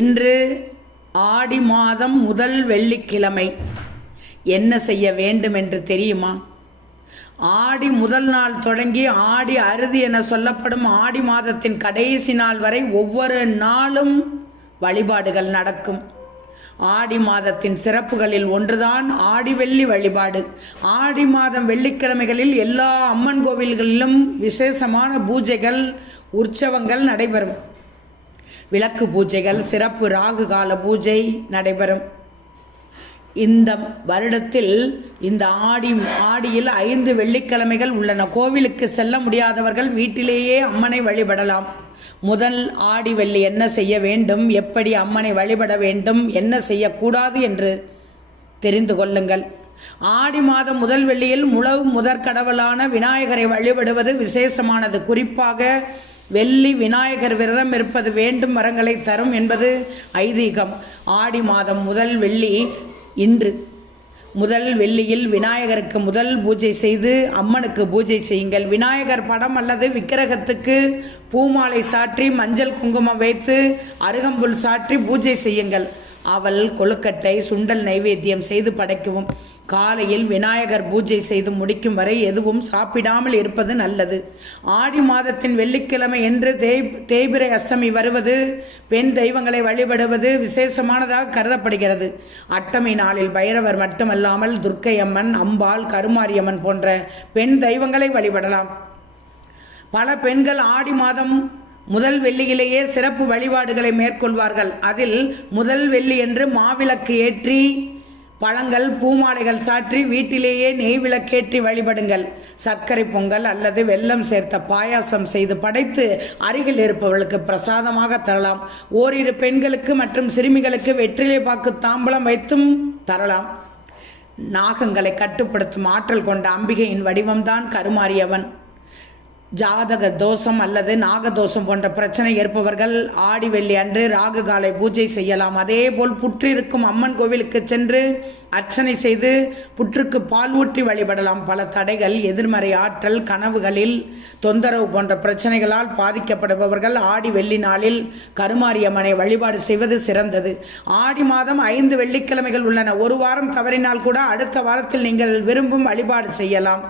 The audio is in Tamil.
இன்று ஆடி மாதம் முதல் வெள்ளிக்கிழமை. என்ன செய்ய வேண்டும் என்று தெரியுமா? ஆடி முதல் நாள் தொடங்கி ஆடி அறுதி என சொல்லப்படும் ஆடி மாதத்தின் கடைசி நாள் வரை ஒவ்வொரு நாளும் வழிபாடுகள் நடக்கும். ஆடி மாதத்தின் சிறப்புகளில் ஒன்றுதான் ஆடி வெள்ளி வழிபாடு. ஆடி மாதம் வெள்ளிக்கிழமைகளில் எல்லா அம்மன் கோவில்களிலும் விசேஷமான பூஜைகள், உற்சவங்கள் நடைபெறும். விளக்கு பூஜைகள், சிறப்பு ராகு கால பூஜை நடைபெறும். இந்த வருடத்தில் இந்த ஆடியில் 5 வெள்ளிக்கிழமைகள் உள்ளன. கோவிலுக்கு செல்ல முடியாதவர்கள் வீட்டிலேயே அம்மனை வழிபடலாம். முதல் ஆடி வெள்ளி என்ன செய்ய வேண்டும், எப்படி அம்மனை வழிபட வேண்டும், என்ன செய்யக்கூடாது என்று தெரிந்து கொள்ளுங்கள். ஆடி மாதம் முதல் வெள்ளியில் முதற்கடவுளான விநாயகரை வழிபடுவது விசேஷமானது. குறிப்பாக வெள்ளி விநாயகர் விரதம் இருப்பது வேண்டும் வரங்களை தரும் என்பது ஐதீகம். ஆடி மாதம் முதல் வெள்ளி இன்று. முதல் வெள்ளியில் விநாயகருக்கு முதல் பூஜை செய்து அம்மனுக்கு பூஜை செய்யுங்கள். விநாயகர் படம் அல்லது விக்கிரகத்துக்கு பூமாலை சாற்றி மஞ்சள் குங்குமம் வைத்து அருகம்புல் சாற்றி பூஜை செய்யுங்கள். அவல், கொழுக்கட்டை, சுண்டல் நைவேத்தியம் செய்து படைக்கவும். காலையில் விநாயகர் பூஜை செய்து முடிக்கும் வரை எதுவும் சாப்பிடாமல் இருப்பது நல்லது. ஆடி மாதத்தின் வெள்ளிக்கிழமை என்று தேய்பிறை அஷ்டமி வருவது, பெண் தெய்வங்களை வழிபடுவது விசேஷமானதாக கருதப்படுகிறது. அஷ்டமி நாளில் பைரவர் மட்டுமல்லாமல் துர்க்கை அம்மன், அம்பாள், கருமாரியம்மன் போன்ற பெண் தெய்வங்களை வழிபடலாம். பல பெண்கள் ஆடி மாதம் முதல் வெள்ளியிலேயே சிறப்பு வழிபாடுகளை மேற்கொள்வார்கள். அதில் முதல் வெள்ளி என்று மாவிளக்கு ஏற்றி பழங்கள், பூமாலைகள் சாற்றி வீட்டிலேயே நெய் விளக்கேற்றி வழிபடுங்கள். சர்க்கரை பொங்கல் அல்லது வெல்லம் சேர்த்த பாயாசம் செய்து படைத்து அருகில் இருப்பவர்களுக்கு பிரசாதமாக தரலாம். ஓரிரு பெண்களுக்கு மற்றும் சிறுமிகளுக்கு வெற்றிலை பாக்கு தாம்பலம் வைத்தும் தரலாம். நாகங்களை கட்டுப்படுத்தும் ஆற்றல் கொண்ட அம்பிகையின் வடிவம்தான் கருமாரியம்மன். ஜாதக தோஷம் அல்லது நாகதோஷம் போன்ற பிரச்சனை ஏற்பவர்கள் ஆடி வெள்ளி அன்று ராகு காலை பூஜை செய்யலாம். அதேபோல் புற்றிருக்கும் அம்மன் கோவிலுக்கு சென்று அர்ச்சனை செய்து புற்றுக்கு பால் ஊற்றி வழிபடலாம். பல தடைகள், எதிர்மறை ஆற்றல், கனவுகளில் தொந்தரவு போன்ற பிரச்சனைகளால் பாதிக்கப்படுபவர்கள் ஆடி வெள்ளி நாளில் கருமாரியம்மனை வழிபாடு செய்வது சிறந்தது. ஆடி மாதம் 5 வெள்ளிக்கிழமைகள் உள்ளன. ஒரு வாரம் தவறினால் கூட அடுத்த வாரத்தில் நீங்கள் விரும்பும் வழிபாடு செய்யலாம்.